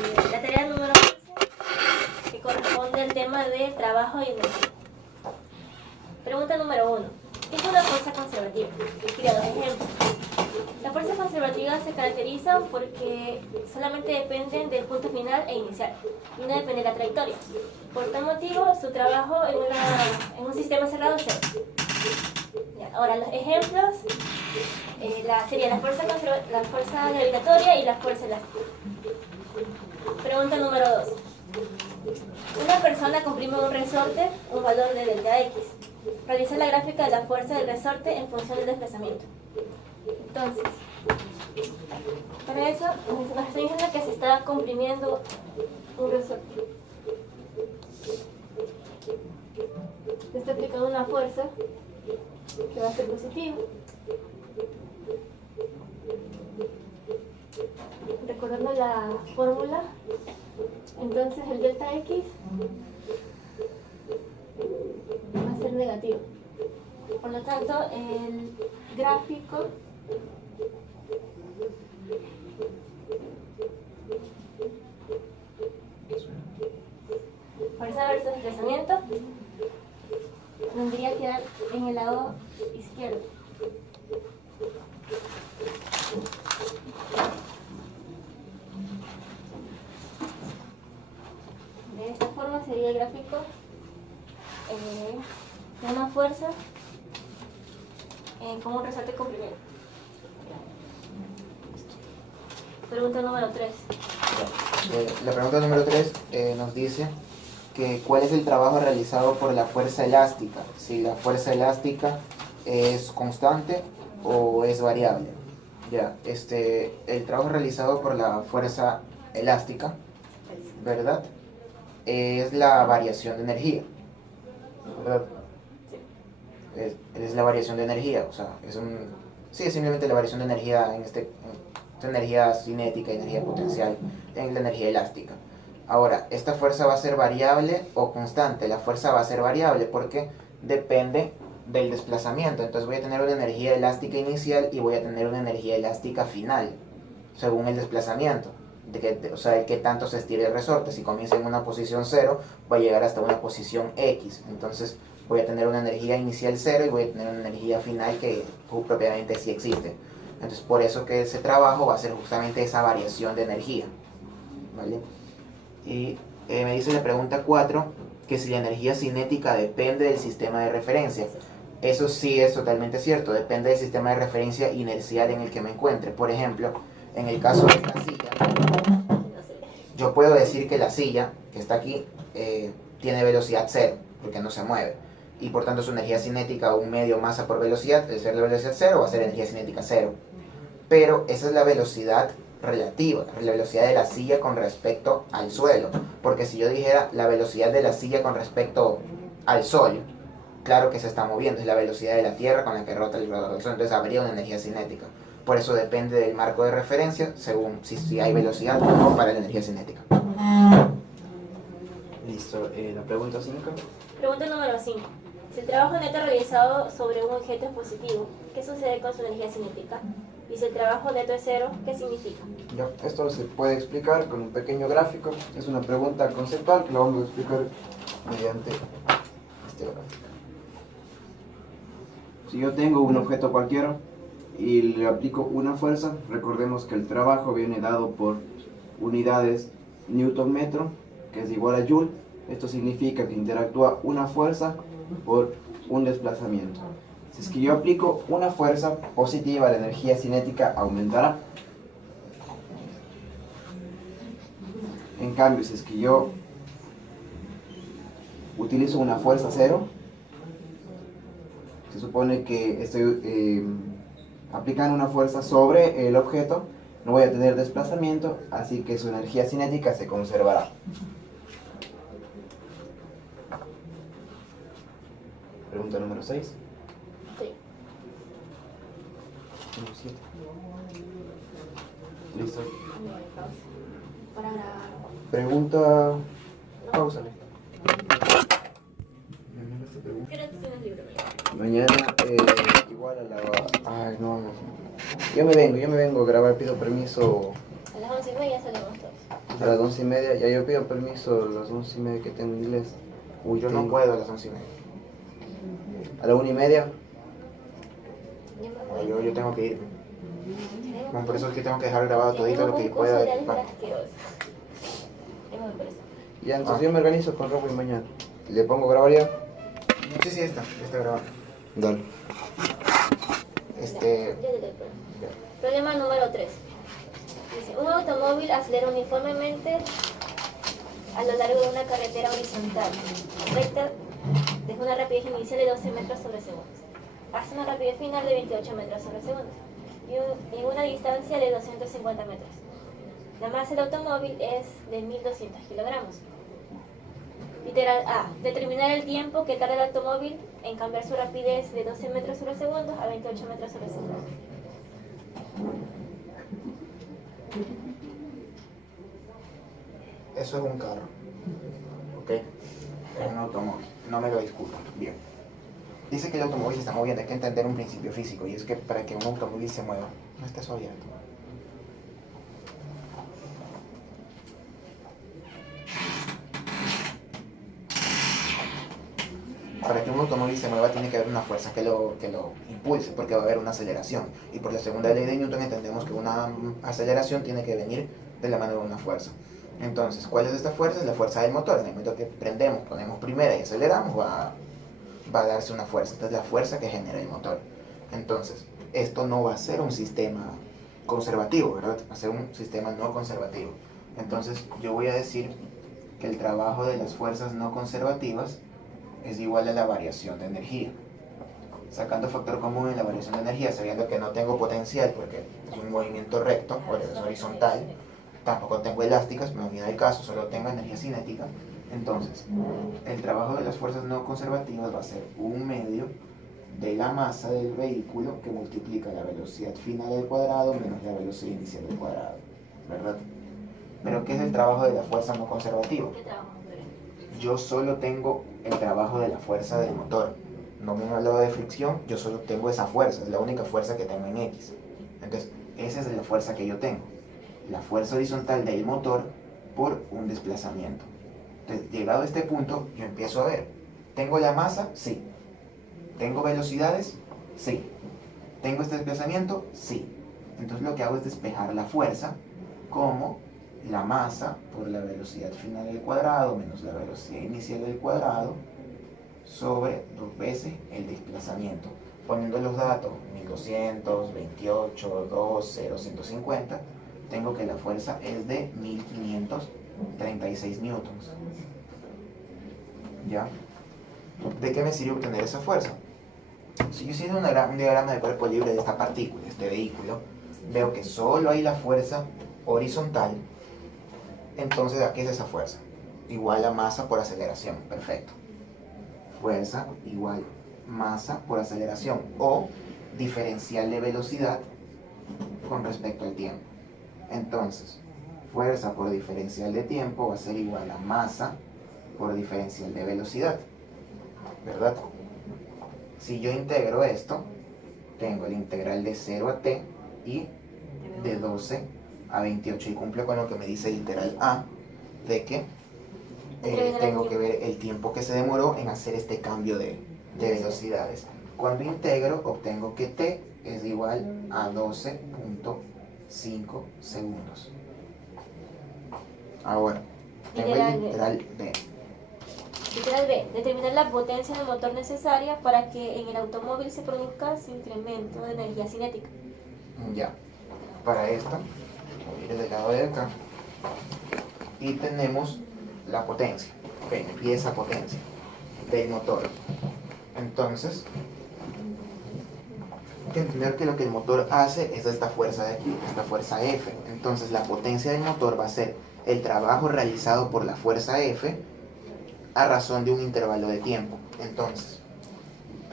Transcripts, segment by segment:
La tarea número 11, que corresponde al tema de trabajo y energía. Pregunta número 1. ¿Qué es una fuerza conservativa? Tira dos ejemplos. Las fuerzas conservativas se caracterizan porque solamente dependen del punto final e inicial y no depende de la trayectoria. Por tal motivo, su trabajo en un sistema cerrado es cero. Ahora, los ejemplos serían la fuerza gravitatoria y la fuerza elástica. Pregunta número 2. Una persona comprime un resorte, un valor de delta X. Realiza la gráfica de la fuerza del resorte en función del desplazamiento. Entonces, para eso nos está diciendo que se está comprimiendo un resorte. Se está aplicando una fuerza que va a ser positiva. Recordando la fórmula, entonces el delta X va a ser negativo. Por lo tanto, el gráfico fuerza versus desplazamiento tendría que dar en el lado izquierdo. De esta forma sería el gráfico de una fuerza con un resorte comprimido. Pregunta número 3. La pregunta número 3 nos dice que cuál es el trabajo realizado por la fuerza elástica, si la fuerza elástica es constante o es variable. Ya, el trabajo realizado por la fuerza elástica, ¿verdad? Es la variación de energía, ¿verdad? Es la variación de energía, o sea, es simplemente la variación de energía energía cinética, energía potencial, en la energía elástica. Ahora, ¿esta fuerza va a ser variable o constante? La fuerza va a ser variable porque depende del desplazamiento. Entonces voy a tener una energía elástica inicial y voy a tener una energía elástica final, según el desplazamiento. O sea, de qué tanto se estire el resorte. Si comienza en una posición 0, va a llegar hasta una posición X. Entonces voy a tener una energía inicial 0 y voy a tener una energía final que propiamente sí existe. Entonces por eso que ese trabajo va a ser justamente esa variación de energía, ¿vale? Y me dice la pregunta 4 que si la energía cinética depende del sistema de referencia. Eso sí es totalmente cierto, depende del sistema de referencia inercial en el que me encuentre. Por ejemplo, en el caso de esta silla, yo puedo decir que la silla que está aquí tiene velocidad 0, porque no se mueve. Y por tanto su energía cinética, un medio masa por velocidad, al ser la velocidad 0, va a ser energía cinética 0. Pero esa es la velocidad relativa, la velocidad de la silla con respecto al suelo. Porque si yo dijera la velocidad de la silla con respecto al sol, claro que se está moviendo, es la velocidad de la Tierra con la que rota el rotor del sol, entonces habría una energía cinética. Por eso depende del marco de referencia, según si hay velocidad o no para la energía cinética. Listo, la pregunta 5. Pregunta número 5. Si el trabajo neto realizado sobre un objeto es positivo, ¿qué sucede con su energía cinética? Y si el trabajo neto es 0, ¿qué significa? Ya, esto se puede explicar con un pequeño gráfico. Es una pregunta conceptual que lo vamos a explicar mediante este gráfico. Si yo tengo un objeto cualquiera y le aplico una fuerza, recordemos que el trabajo viene dado por unidades Newton metro, que es igual a Joule. Esto significa que interactúa una fuerza por un desplazamiento. Si es que yo aplico una fuerza positiva, la energía cinética aumentará. En cambio, si es que yo utilizo una fuerza 0, se supone que estoy aplicando una fuerza sobre el objeto, no voy a tener desplazamiento, así que su energía cinética se conservará. Pregunta número 6. Sí. Número 7. Listo. Para grabar. Pregunta... Pausale. ¿Qué hora tienes libre? Mañana igual a la... Ay, no. Yo me vengo a grabar, pido permiso A las 11:30 salimos todos. a las 11:30. Ya yo pido permiso a las 11:30 que tengo inglés. Uy, Yo no tengo- puedo a las 11:30. A la 1:30. Yo me voy. Yo tengo que irme. Bueno, por eso es que tengo que dejar grabado todito lo que Tenemos un pueda. curso de del álgebra pan. asqueroso. Yo me voy por eso. Ya, entonces yo me organizo con Robo y mañana. ¿Le pongo a grabar ya? Sí, sí, está grabando. Dale. Ya te doy problema número 3. Dice, un automóvil acelera uniformemente a lo largo de una carretera horizontal, recta, desde una rapidez inicial de 12 metros sobre segundo, hasta una rapidez final de 28 metros sobre segundo, y en una distancia de 250 metros. La masa del automóvil es de 1.200 kilogramos. Literal A. Determinar el tiempo que tarda el automóvil en cambiar su rapidez de 12 metros sobre segundo a 28 metros sobre segundo. Eso es un carro. ¿Ok? Es un automóvil. No me lo discutan. Bien. Dice que el automóvil se está moviendo. Hay que entender un principio físico. Y es que para que un automóvil se mueva, no está eso abierto. Para que un automóvil se mueva tiene que haber una fuerza que lo impulse, porque va a haber una aceleración. Y por la segunda ley de Newton entendemos que una aceleración tiene que venir de la mano de una fuerza. Entonces, ¿cuál es esta fuerza? Es la fuerza del motor. En el momento que prendemos, ponemos primera y aceleramos, va a darse una fuerza. Esta es la fuerza que genera el motor. Entonces, esto no va a ser un sistema conservativo, ¿verdad? Va a ser un sistema no conservativo. Entonces, yo voy a decir que el trabajo de las fuerzas no conservativas es igual a la variación de energía. Sacando factor común en la variación de energía, sabiendo que no tengo potencial porque es un movimiento recto, o es horizontal, tampoco tengo elásticas, no viene el caso, solo tengo energía cinética. Entonces, el trabajo de las fuerzas no conservativas va a ser un medio de la masa del vehículo que multiplica la velocidad final al cuadrado menos la velocidad inicial al cuadrado, ¿verdad? Pero ¿qué es el trabajo de la fuerza no conservativa? ¿Qué trabajo? Yo solo tengo el trabajo de la fuerza del motor. No me han hablado de fricción, yo solo tengo esa fuerza, es la única fuerza que tengo en X. Entonces, esa es la fuerza que yo tengo. La fuerza horizontal del motor por un desplazamiento. Entonces, llegado a este punto, yo empiezo a ver, ¿tengo la masa? Sí. ¿Tengo velocidades? Sí. ¿Tengo este desplazamiento? Sí. Entonces lo que hago es despejar la fuerza como la masa por la velocidad final al cuadrado menos la velocidad inicial al cuadrado sobre 2 veces el desplazamiento. Poniendo los datos 1200, 28, 2, 0, 150, tengo que la fuerza es de 1536 newtons. ¿Ya? ¿De qué me sirve obtener esa fuerza? Si yo hice un diagrama de cuerpo libre de esta partícula, este vehículo, veo que solo hay la fuerza horizontal. Entonces, ¿a qué es esa fuerza? Igual a masa por aceleración. Perfecto. Fuerza igual masa por aceleración o diferencial de velocidad con respecto al tiempo. Entonces, fuerza por diferencial de tiempo va a ser igual a masa por diferencial de velocidad, ¿verdad? Si yo integro esto, tengo el integral de 0 a t y de 12 a 28 y cumplo con lo que me dice el literal A de que tengo que ver el tiempo que se demoró en hacer este cambio de velocidades. Cuando integro, obtengo que t es igual a 12.5 segundos. Ahora, tengo el literal B. Literal B. Determinar la potencia del motor necesaria para que en el automóvil se produzca su incremento de energía cinética. Ya. Para esto, voy a ir del lado de acá. Y tenemos la potencia. Ok, y esa potencia del motor. Entonces, hay que entender que lo que el motor hace es esta fuerza de aquí, esta fuerza F. Entonces, la potencia del motor va a ser el trabajo realizado por la fuerza F a razón de un intervalo de tiempo. Entonces,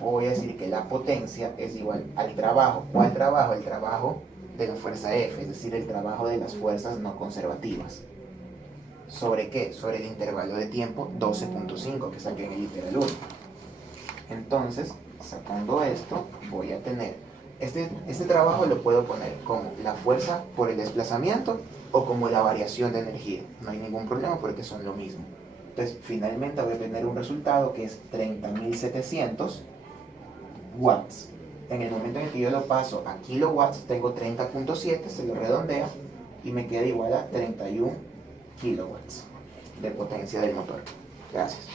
voy a decir que la potencia es igual al trabajo. ¿Cuál trabajo? El trabajo de la fuerza F, es decir, el trabajo de las fuerzas no conservativas. ¿Sobre qué? Sobre el intervalo de tiempo 12.5 que saqué en el literal 1. Entonces, Sacando esto, voy a tener, este trabajo lo puedo poner como la fuerza por el desplazamiento o como la variación de energía. No hay ningún problema porque son lo mismo. Entonces, finalmente voy a tener un resultado que es 30.700 watts. En el momento en el que yo lo paso a kilowatts, tengo 30.7, se lo redondea y me queda igual a 31 kilowatts de potencia del motor. Gracias.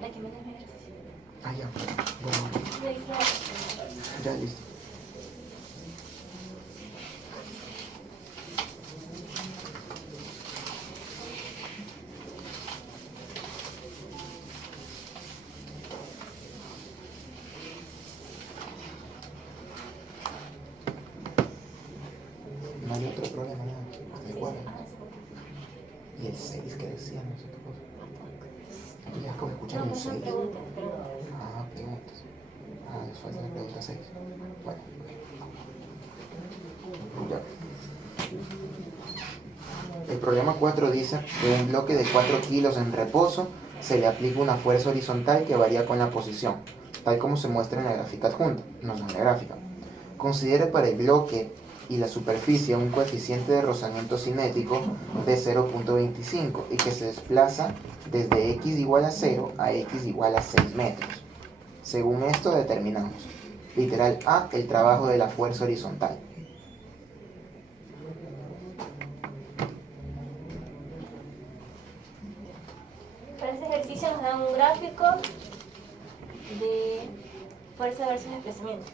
La que me da ejercicio. Ah, ya. Bueno, ya listo. No hay otro problema, nada. ¿De cuál? Y el 6 que decía, no sé qué cosa. Tú ya como escuchar No, un pues son 6. preguntas, pero... Ah, preguntas. Ah, les falta la pregunta 6. Bueno. Ya. El problema 4 dice que un bloque de 4 kilos en reposo se le aplica una fuerza horizontal que varía con la posición, tal como se muestra en la gráfica adjunta. Nos da la gráfica. Considere para el bloque y la superficie un coeficiente de rozamiento cinético de 0.25 y que se desplaza desde x igual a 0 a x igual a 6 metros. Según esto determinamos, literal A, el trabajo de la fuerza horizontal. Para este ejercicio nos dan un gráfico de fuerza versus desplazamiento.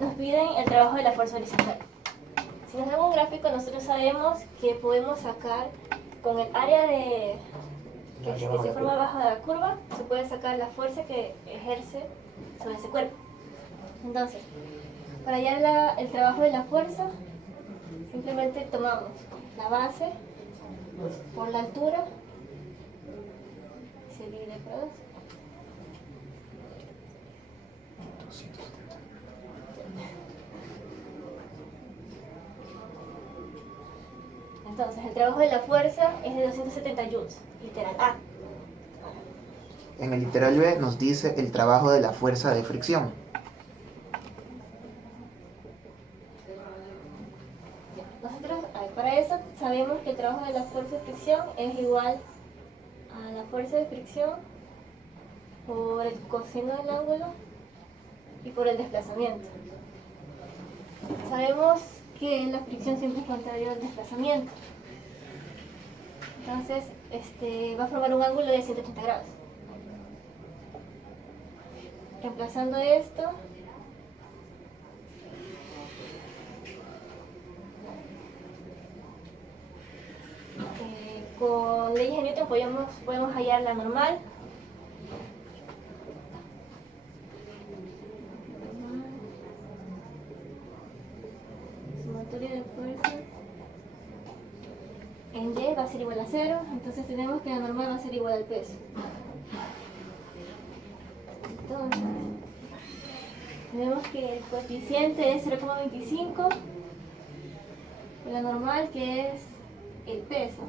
Nos piden el trabajo de la fuerza horizontal. Si nos dan un gráfico, nosotros sabemos que podemos sacar con el área que se forma bajo la curva, se puede sacar la fuerza que ejerce sobre ese cuerpo. Entonces, para hallar el trabajo de la fuerza, simplemente tomamos la base por la altura, se divide por 2. Entonces, el trabajo de la fuerza es de 270 joules, literal A. En el literal B nos dice el trabajo de la fuerza de fricción. Nosotros, para eso, sabemos que el trabajo de la fuerza de fricción es igual a la fuerza de fricción por el coseno del ángulo y por el desplazamiento. Sabemos que la fricción siempre es contraria al desplazamiento. Entonces, va a formar un ángulo de 180 grados. Reemplazando esto, con leyes de Newton podemos hallar la normal. Sumatoria de fuerza en Y va a ser igual a 0, entonces tenemos que la normal va a ser igual al peso. Entonces, tenemos que el coeficiente es 0,25, la normal que es el peso.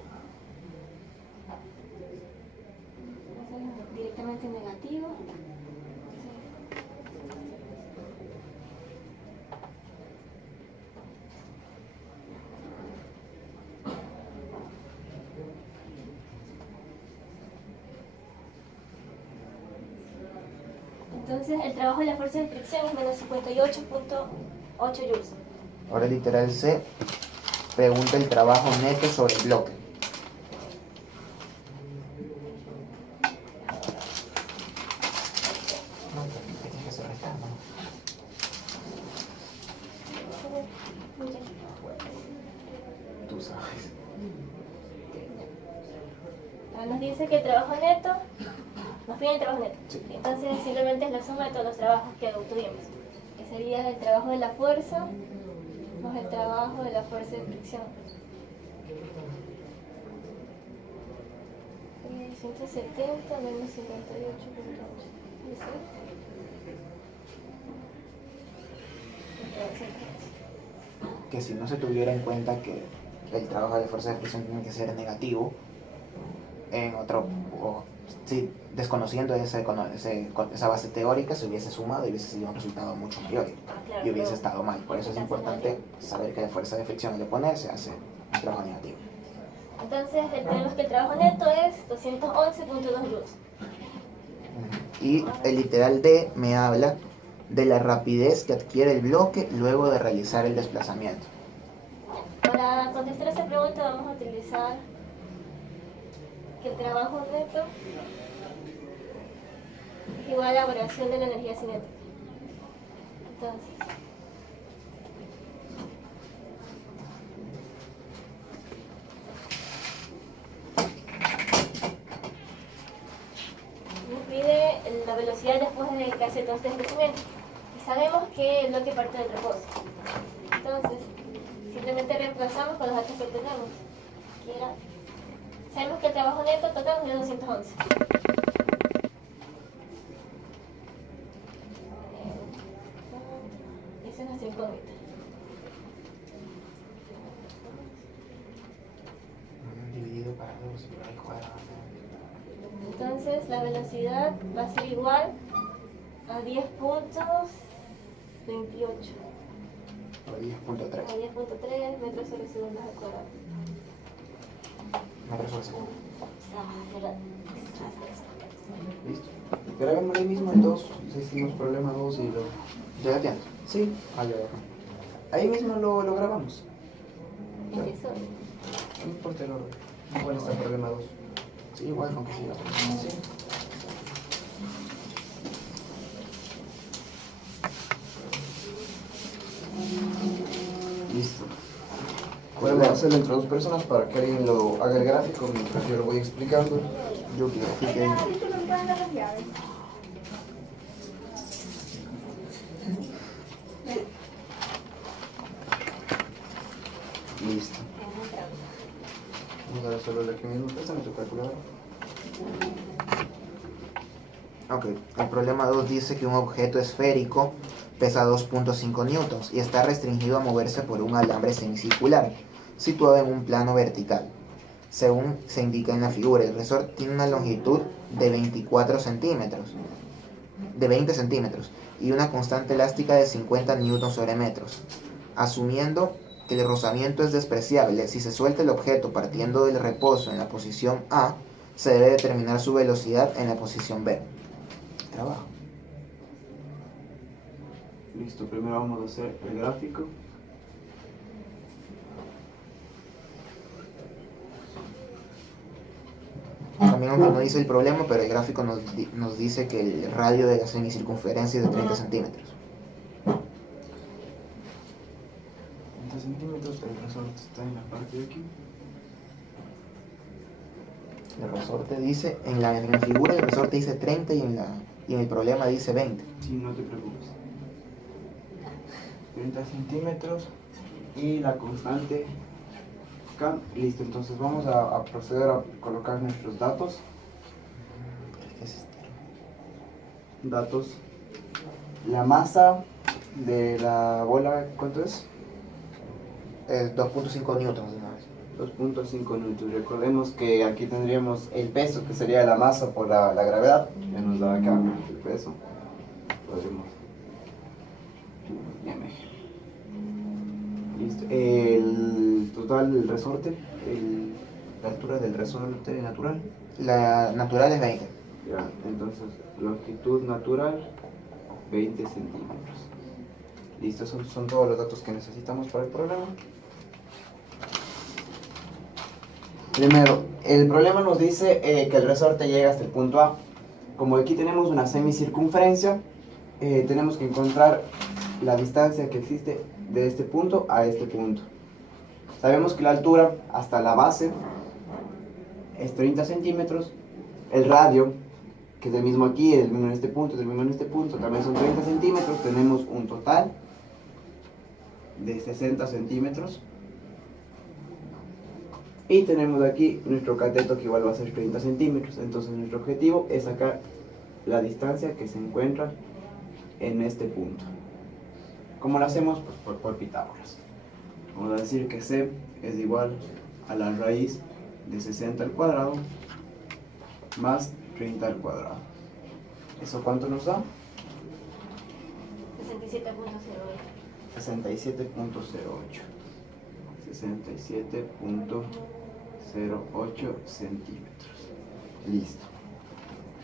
Entonces, directamente negativo. Entonces el trabajo de la fuerza de fricción es menos 58.8 joules. Ahora literal C pregunta el trabajo neto sobre el bloque. Tú sabes. Nos dice que el trabajo neto, nos pide el trabajo neto. Sí. Entonces simplemente es la suma de todos los trabajos que obtuvimos. Que sería el trabajo de la fuerza más el trabajo de la fuerza de fricción. 170 menos 58.8. Que si no se tuviera en cuenta que el trabajo de fuerza de fricción tiene que ser negativo, en otro, o sí, desconociendo esa base teórica, se hubiese sumado y hubiese sido un resultado mucho mayor Claro, y hubiese pero estado mal. Por eso es importante saber que la fuerza de fricción al oponerse hace un trabajo negativo. entonces tenemos que el trabajo neto es 211.2 joules. Y el literal D me habla de la rapidez que adquiere el bloque luego de realizar el desplazamiento. Para contestar esta pregunta vamos a utilizar que el trabajo neto es igual a la variación de la energía cinética. Entonces, nos pide la velocidad después de que hace todo este desplazamiento. Y sabemos que el bloque parte del reposo. Entonces, simplemente reemplazamos con los datos que tenemos. Sabemos que el trabajo neto total es de 211. Esa es nuestra incógnita. Dividido para 2 y al cuadrado. Entonces la velocidad va a ser igual a 10.28. O 10.3 A 10.3 metros sobre segundos al cuadrado. metros sobre segundo. Listo. Grabémosle ahí mismo el 2. Hicimos problema 2 y lo... ¿Ya tienes? Sí, Ah, ya. ahí mismo lo grabamos. ¿En qué son? No importa el orden. Igual está el problema 2. Sí, igual con que siga. Sí. Listo. Podemos hacerlo entre dos personas para que alguien lo haga el gráfico mientras yo lo voy explicando. Yo quiero que Listo. Vamos a resolverlo aquí mismo. Préstame tu calculadora. Ok, el problema 2 dice que un objeto esférico pesa 2.5 newtons y está restringido a moverse por un alambre semicircular situado en un plano vertical. Según se indica en la figura, el resorte tiene una longitud de 24 centímetros, de 20 centímetros y una constante elástica de 50 newtons sobre metros. Asumiendo que el rozamiento es despreciable, si se suelta el objeto partiendo del reposo en la posición A, se debe determinar su velocidad en la posición B. Trabajo. Listo, primero vamos a hacer el gráfico. También aunque no dice el problema, pero el gráfico nos dice que el radio de la semicircunferencia es de 30 centímetros. 30 centímetros, el resorte está en la parte de aquí. El resorte dice, en la figura el resorte dice 30 y en el problema dice 20. Sí, no te preocupes. 30 centímetros y la constante K. Listo, entonces vamos a proceder a colocar nuestros datos. Datos. La masa de la bola, ¿cuánto es? Es 2.5 newtons. 2.5 newtons. Recordemos que aquí tendríamos el peso, que sería la masa por la gravedad. Ya nos da acá el peso. Podremos. Listo. El total del resorte, la altura del resorte natural. La natural es 20. Ya, entonces longitud natural 20 centímetros. Listo, esos son todos los datos que necesitamos para el problema. Primero, el problema nos dice que el resorte llega hasta el punto A. Como aquí tenemos una semicircunferencia, tenemos que encontrar la distancia que existe de este punto a este punto. Sabemos que la altura hasta la base es 30 centímetros. El radio, que es el mismo aquí, el mismo en este punto, el mismo en este punto, también son 30 centímetros. Tenemos un total de 60 centímetros. Y tenemos aquí nuestro cateto que igual va a ser 30 centímetros. Entonces nuestro objetivo es sacar la distancia que se encuentra en este punto. ¿Cómo lo hacemos? Pues por Pitágoras. Vamos a decir que C es igual a la raíz de 60 al cuadrado más 30 al cuadrado. ¿Eso cuánto nos da? 67.08. 67.08 centímetros. Listo.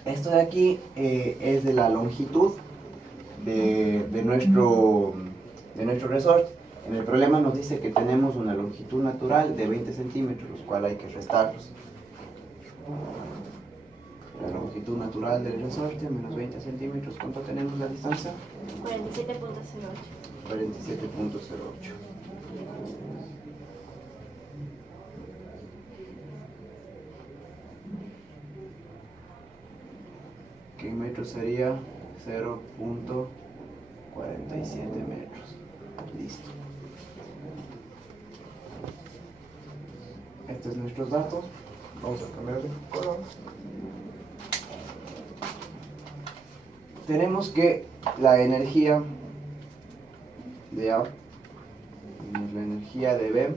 Esto de aquí es de la longitud de nuestro resorte. En el problema nos dice que tenemos una longitud natural de 20 centímetros, los cuales hay que restarlos. La longitud natural del resorte menos 20 centímetros, ¿cuánto tenemos la distancia? 47.08. 47.08. Que en metros sería 0.47 metros. Listo. Estos son nuestros datos. Vamos a cambiar de color. Tenemos que la energía de A menos la energía de B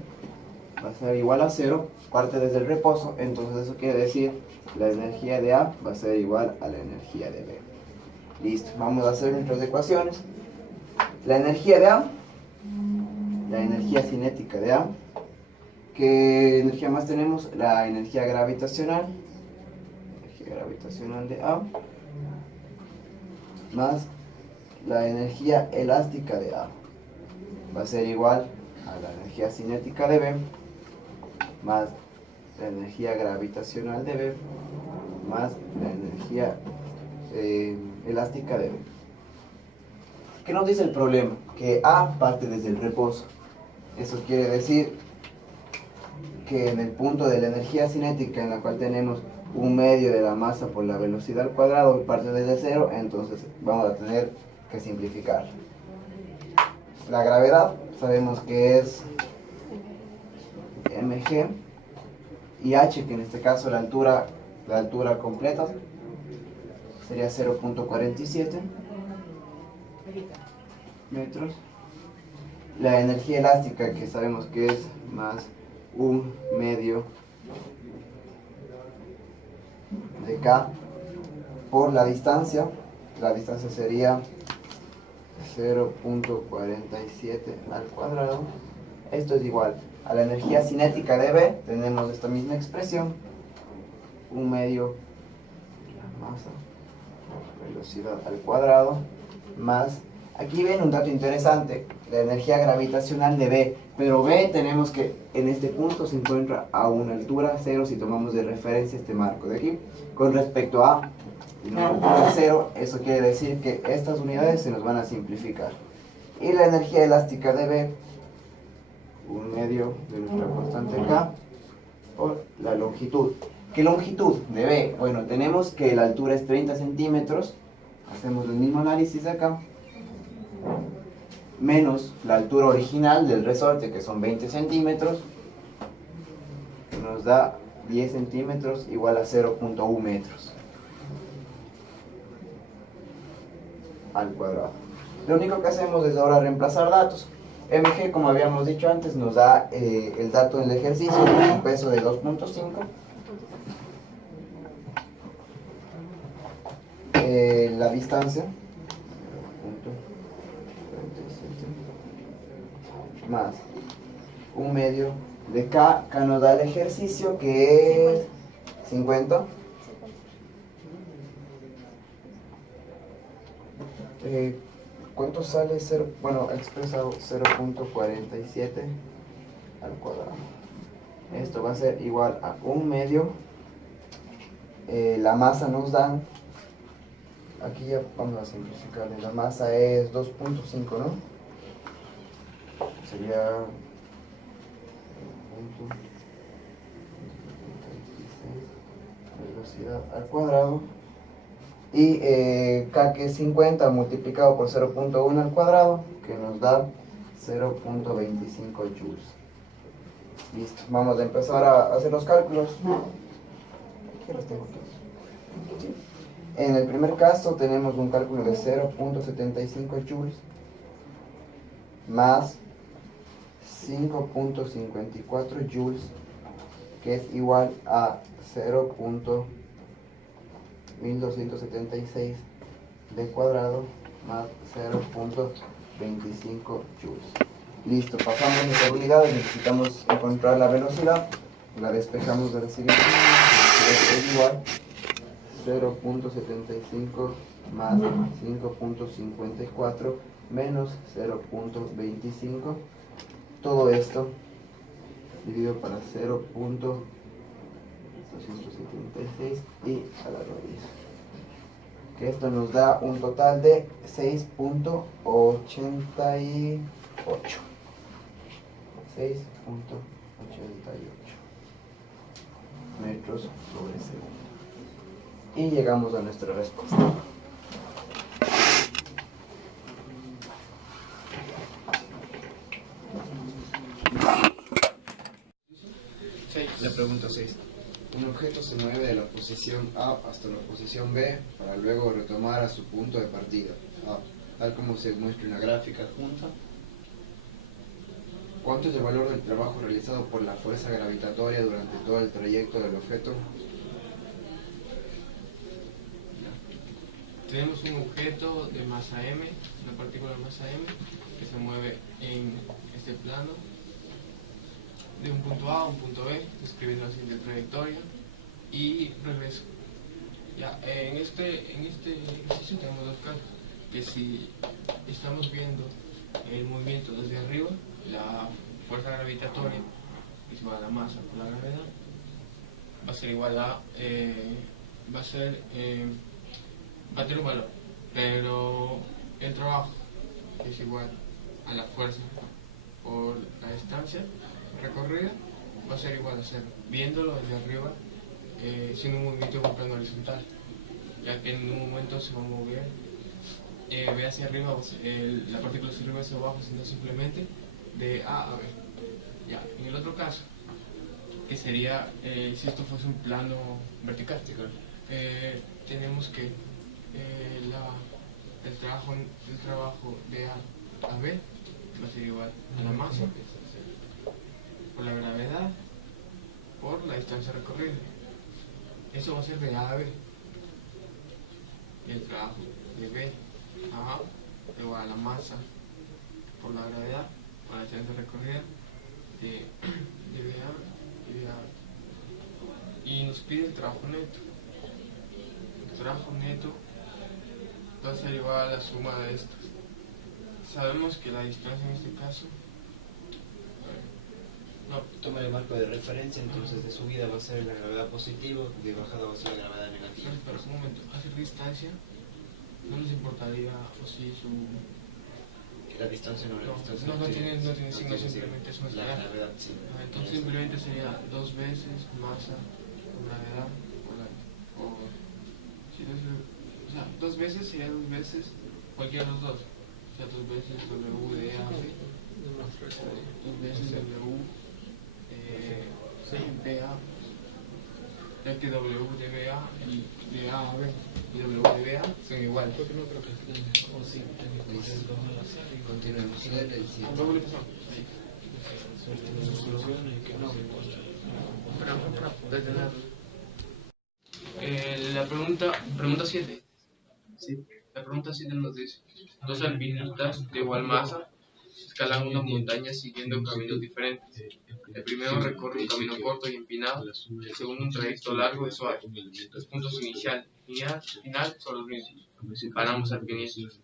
va a ser igual a 0, parte desde el reposo, entonces eso quiere decir la energía de A va a ser igual a la energía de B. Listo, vamos a hacer nuestras ecuaciones. La energía de A, la energía cinética de A, ¿qué energía más tenemos? La energía gravitacional de A, más la energía elástica de A, va a ser igual a la energía cinética de B, más la energía gravitacional de B, más la energía elástica de B. ¿Qué nos dice el problema? Que A parte desde el reposo. Eso quiere decir que en el punto de la energía cinética, en la cual tenemos un medio de la masa por la velocidad al cuadrado, parte desde cero, entonces vamos a tener que simplificar. La gravedad sabemos que es mg, y h, que en este caso la altura completa sería 0.47 metros. La energía elástica, que sabemos que es más un medio de k por la distancia sería 0.47 al cuadrado. Esto es igual a la energía cinética de B. Tenemos esta misma expresión, un medio la masa velocidad al cuadrado, más, aquí ven un dato interesante, la energía gravitacional de B, pero B tenemos que en este punto se encuentra a una altura 0 si tomamos de referencia este marco de aquí. Con respecto a una altura 0, eso quiere decir que estas unidades se nos van a simplificar. Y la energía elástica de B, un medio de nuestra constante K por la longitud. ¿Qué longitud de B? Bueno, tenemos que la altura es 30 centímetros, hacemos el mismo análisis acá, menos la altura original del resorte, que son 20 centímetros, que nos da 10 centímetros igual a 0.1 metros al cuadrado. Lo único que hacemos es ahora reemplazar datos. mg, como habíamos dicho antes, nos da el dato del ejercicio, un peso de 2.5. La distancia, más un medio de K. K nos da el ejercicio, que es 50. ¿Cuánto sale 0? Bueno, expresado 0.47 al cuadrado. Esto va a ser igual a un medio. La masa nos da, aquí ya vamos a simplificarle, la masa es 2.5, ¿no? Sería velocidad al cuadrado, y K, que es 50 multiplicado por 0.1 al cuadrado, que nos da 0.25 joules. Listo, vamos a empezar a hacer los cálculos. Aquí los tengo todos. En el primer caso tenemos un cálculo de 0.75 joules más 5.54 joules, que es igual a 0.1276 de cuadrado más 0.25 joules. Listo, pasamos nuestra unidad, necesitamos encontrar la velocidad, la despejamos de la siguiente manera, es igual 0.75 más 5.54 menos 0.25, todo esto dividido para 0.276 y a la raíz, que esto nos da un total de 6.88 metros sobre segundo. Y llegamos a nuestra respuesta. La pregunta 6. Un objeto se mueve de la posición A hasta la posición B para luego retomar a su punto de partida, A, tal como se muestra en la gráfica adjunta. ¿Cuánto es el valor del trabajo realizado por la fuerza gravitatoria durante todo el trayecto del objeto? Tenemos un objeto de masa m, una partícula de masa m, que se mueve en este plano de un punto A a un punto B, describiendo la siguiente trayectoria y regreso. Ya, en este ejercicio tenemos dos casos, que si estamos viendo el movimiento desde arriba, la fuerza gravitatoria, que es igual a la masa por la gravedad, va a ser igual a, va a tener un valor, pero el trabajo, que es igual a la fuerza por la distancia recorrida, va a ser igual a cero, viéndolo desde arriba, siendo un movimiento en un plano horizontal, ya que en un momento se va a mover, ve hacia arriba, la partícula hacia arriba o hacia abajo, sino simplemente de A a B. Ya, en el otro caso, que sería si esto fuese un plano vertical, tenemos que el trabajo de A a B va a ser igual a la masa por la gravedad por la distancia recorrida. Eso va a ser de A a B. Y el trabajo de B a A igual a la masa por la gravedad por la distancia recorrida de B a y de A a B. Y nos pide el trabajo neto. El trabajo neto va a ser igual a la suma de estos. Sabemos que la distancia en este caso Toma el marco de referencia, entonces de subida va a ser la gravedad positiva, de bajada va a ser la gravedad negativa. Pero un momento, hacer distancia no les importaría o si su... La distancia no, la distancia no tiene signo, simplemente es una la escala. gravedad, sí. Entonces simplemente sería 2 veces masa por gravedad sí, o sea, 2 veces sería 2 veces cualquiera de los dos. O sea, 2 veces W de A a B, 2 veces W de A, ya que W de BA y de A a B y W de BA son iguales. Continuemos. La pregunta 7. Sí. La pregunta 7 nos dice: dos alpinistas de igual masa escalan una montaña siguiendo caminos diferentes. El primero recorre un camino corto y empinado, el segundo un trayecto largo y suave. Los puntos inicial y final son los mismos para ambos alpinistas.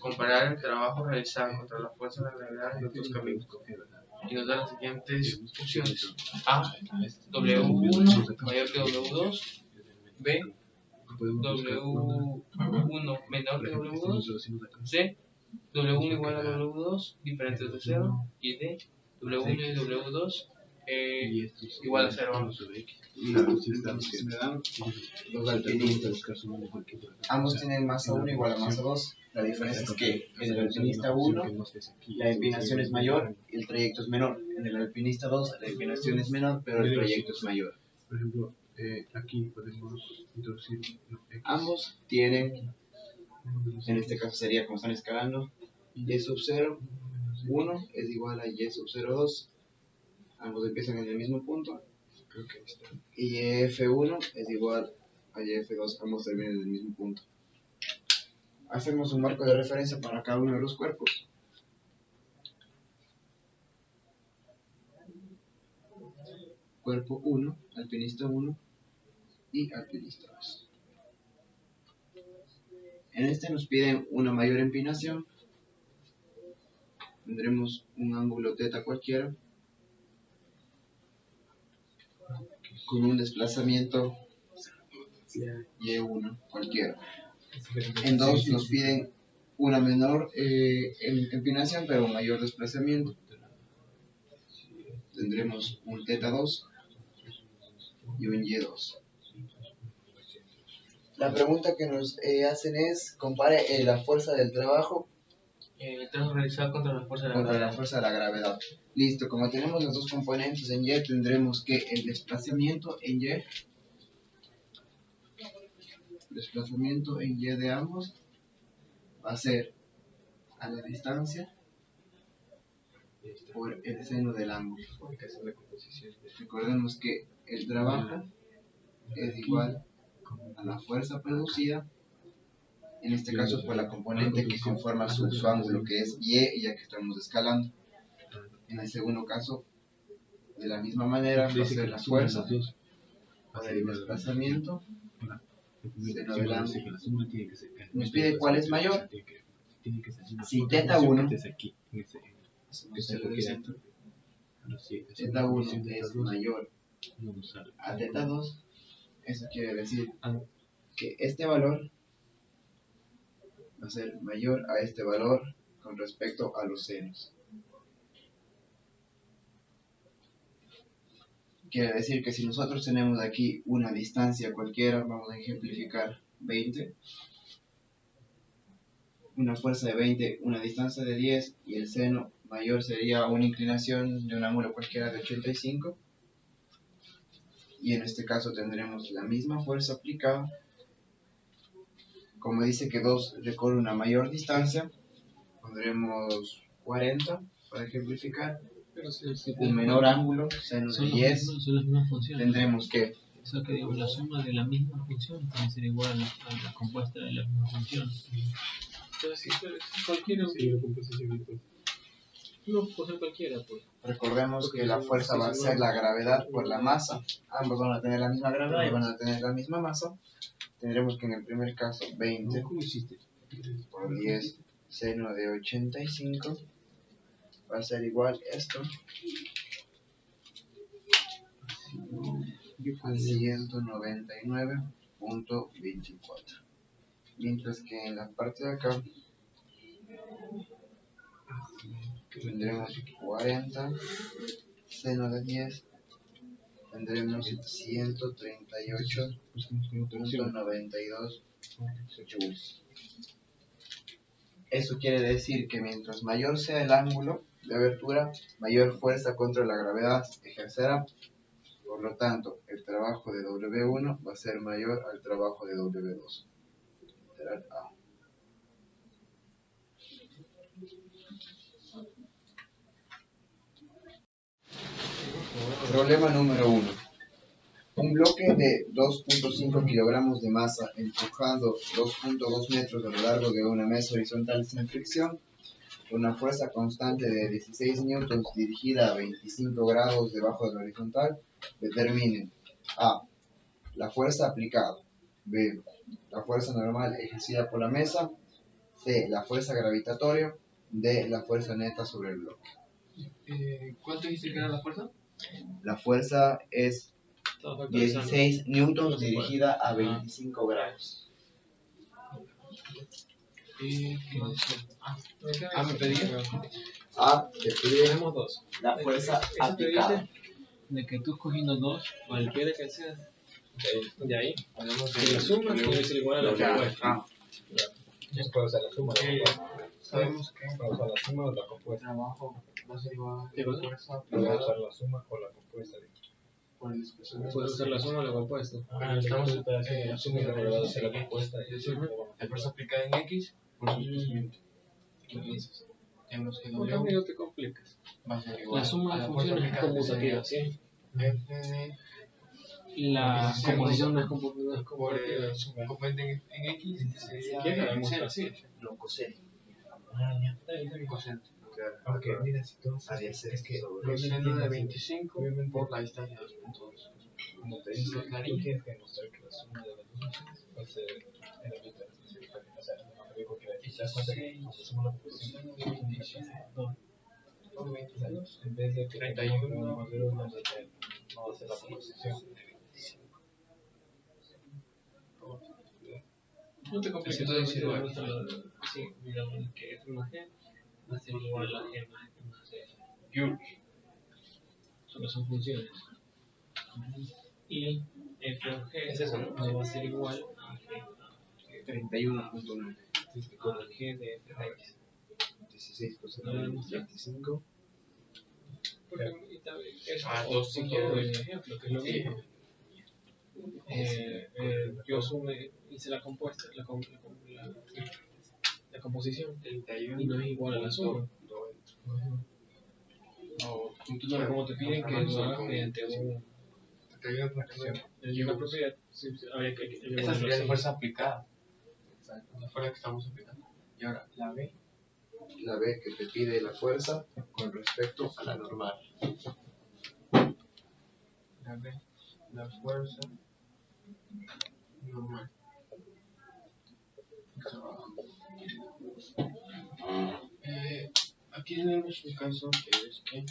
Comparar el trabajo realizado contra la fuerza de la gravedad en los dos caminos. Y nos da las siguientes opciones: A, W1 mayor que W2, B, W1 menor que W2, C, W1 igual a W2, diferentes de 0, y D, W1 y W2 igual a 0. Claro, entonces me dan los alpinistas. Ambos tienen masa 1 igual a masa 2. La diferencia es que en el alpinista 1 la empinación es mayor y el trayecto es menor. En el alpinista 2 la empinación es menor, pero el trayecto es mayor. Por ejemplo, aquí podemos introducir Ambos tienen, en este caso sería como están escalando, y sub 0, 1 es igual a y sub 0, 2. Ambos empiezan en el mismo punto. creo que está. Y F1 es igual a F2, ambos terminan en el mismo punto. Hacemos un marco de referencia para cada uno de los cuerpos. Cuerpo 1, alpinista 1 y alpinista 2. En este nos piden una mayor empinación. Tendremos un ángulo θ cualquiera con un desplazamiento y1 cualquiera. En 2 nos piden una menor empinación pero un mayor desplazamiento. Tendremos un θ2 y un y2. La pregunta que nos hacen es, compare la fuerza del trabajo Tenemos que realizar contra la fuerza de la contra la gravedad. fuerza de la gravedad. Listo, como tenemos los dos componentes en y, tendremos que el desplazamiento en y de ambos va a ser a la distancia por el seno del ángulo. Hay que hacer la composición de Recordemos que el trabajo es igual a la fuerza producida, en este caso por la componente que conforma su ángulo, que es y, ya que estamos escalando. En el segundo caso, de la misma manera, va a ser la fuerza por el desplazamiento seno del ángulo. Nos pide cuál es mayor. Si θ1 θ1 es mayor a θ2, eso quiere decir que este valor va a ser mayor a este valor con respecto a los senos. Quiere decir que si nosotros tenemos aquí una distancia cualquiera, vamos a ejemplificar 20, una fuerza de 20, una distancia de 10 y el seno mayor sería una inclinación de un ángulo cualquiera de 85, y en este caso tendremos la misma fuerza aplicada. Como dice que 2 recorre una mayor distancia, pondremos 40 para ejemplificar, un menor ángulo, seno de 10, son las mismas funciones. tendremos que O sea que digo, la suma de la misma función puede ser igual a la compuesta de la misma función. Entonces, si cualquiera, sí, la composición entonces. no puede ser cualquiera, pues. recordemos que la fuerza va a ser la gravedad por la masa. Ambos van a tener la misma gravedad y van a tener la misma masa. Tendremos que en el primer caso 20 ¿Cómo hiciste? por 10 seno de 85 va a ser igual a esto a 199.24, mientras que en la parte de acá tendremos 40 seno de 10, tendremos 138.92 joules. Eso quiere decir que mientras mayor sea el ángulo de abertura, mayor fuerza contra la gravedad ejercerá. Por lo tanto, el trabajo de W1 va a ser mayor al trabajo de W2. Literal A. Problema número 1. Un bloque de 2.5 kilogramos de masa empujando 2.2 metros a lo largo de una mesa horizontal sin fricción, con una fuerza constante de 16 newtons dirigida a 25 grados debajo de la horizontal, determinen A. La fuerza aplicada. B. La fuerza normal ejercida por la mesa. C. La fuerza gravitatoria. D. La fuerza neta sobre el bloque. ¿Cuánto dijiste que era la fuerza? La fuerza es 16 newtons dirigida a 25 grados. Me pedí. A. Te pide Tenemos dos. la fuerza aplicada. de que tú escogiendo dos, cualquiera que sea, de ahí, Hablamos si la suma tiene que ser igual a la compuesta. Puede usar la suma. Sabemos que Puede usar la suma o la el compuesta. trabajo va a ser igual a ¿Qué la cosa? fuerza Puede aplicada usar la suma o la compuesta. por el desplazamiento. Puedes usar la suma o la compuesta. Estamos La suma es elevado a la compuesta. es decir, la fuerza aplicada en X por su desplazamiento. Entonces, tenemos que No, W también no te complicas. va a ser igual La suma a de la fuerza funciones es aplicada, que conmutativa, sería ¿sí? F de La Sí, composición no es composición, por compositiva. el componente en X Si sería quieres, la vemos cero. así. Lo coseno. Coseno. Aunque mira, si tú es que Coseno de 25 por la distancia 2.2. como te dice, tú tienes que demostrar que la suma de las dos funciones va a ser el ámbito de la función. O sea, no me digo que y te das cuenta que cuando hacemos la proposición, Por 22. en vez de que 31 más de dos, vamos a hacer la proposición. No te compliques, Entonces, solamente igual. demuéstralo. Sí, digamos que F más G va a ser igual a G más F. Joule. Solo son funciones. Y F o G Es eso, ¿no? no va a ser igual a G. 31.9. Con el G de F de X. 16 por No lo demuestra. 25. Porque y también eso, Ah, o dos si punto quieres dos. doy un ejemplo, que es lo Sí. mismo. Yo hice la compuesta, la composición, 31. y no es igual a la suma. O Entonces, como te piden que lo hagas mediante una propiedad, sí, habría que Esa sería la fuerza aplicada. La fuerza que estamos aplicando. Y ahora, la B. La B que te pide la fuerza con respecto a la normal. La B. La fuerza normal. Aquí tenemos un caso que es que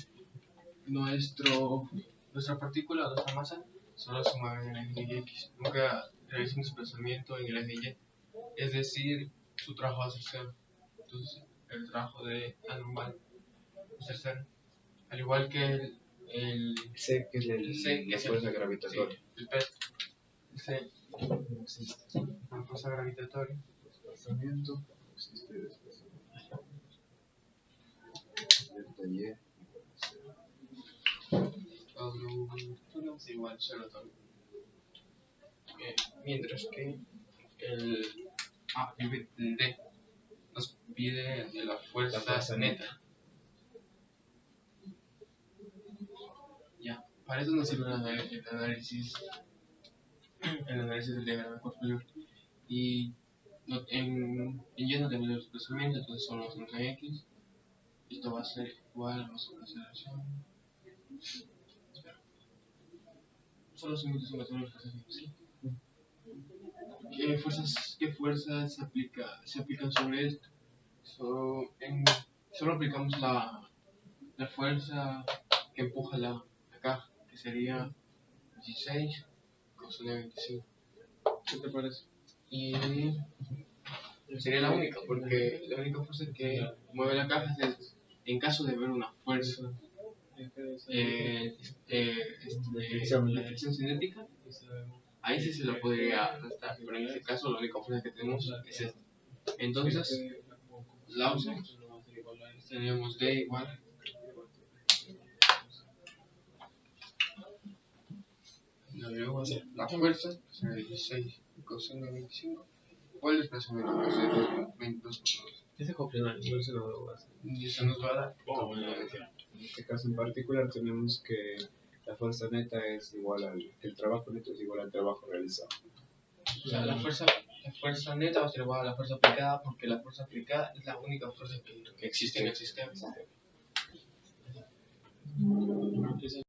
nuestra partícula, nuestra masa, solo se mueve en el eje X. Nunca realiza un desplazamiento en el eje Y. Es decir, su trabajo va a ser cero. Entonces, el trabajo de la normal va a ser cero. Al igual que el C que es C, que la es fuerza gravitatoria. el P. El C, No existe. la fuerza gravitatoria. Desplazamiento. No existe desplazamiento. Delta Y. W es igual, cero también. Mientras que el D nos pide la fuerza neta. Ya, para eso nos sirve el análisis del diagrama de Corfelius. Y en Y no tenemos el desplazamiento, entonces solo lo hacemos en X. Esto va a ser igual a nuestra aceleración. Solo simulaciones matemáticas así. ¿Qué fuerzas se aplican sobre esto? Solo aplicamos la fuerza que empuja la caja, que sería 16 coseno de 25. ¿Qué te parece? Y sería la única, porque la única fuerza que mueve la caja es en caso de ver una fuerza. La fricción cinética, ahí sí se la podría restar, pero en este caso la única fuerza que tenemos es esta. Entonces, la usamos. Tenemos D igual. W va a ser la fuerza, que será 16 coseno de 25, o el desplazamiento, que será 22 por 2. Ese es opcional, no se lo voy a hacer. Y eso nos va a dar. En este caso en particular tenemos que la fuerza neta es igual el trabajo neto es igual al trabajo realizado. O sea, la fuerza neta va a ser igual a la fuerza aplicada, porque la fuerza aplicada es la única fuerza que existe en el sistema.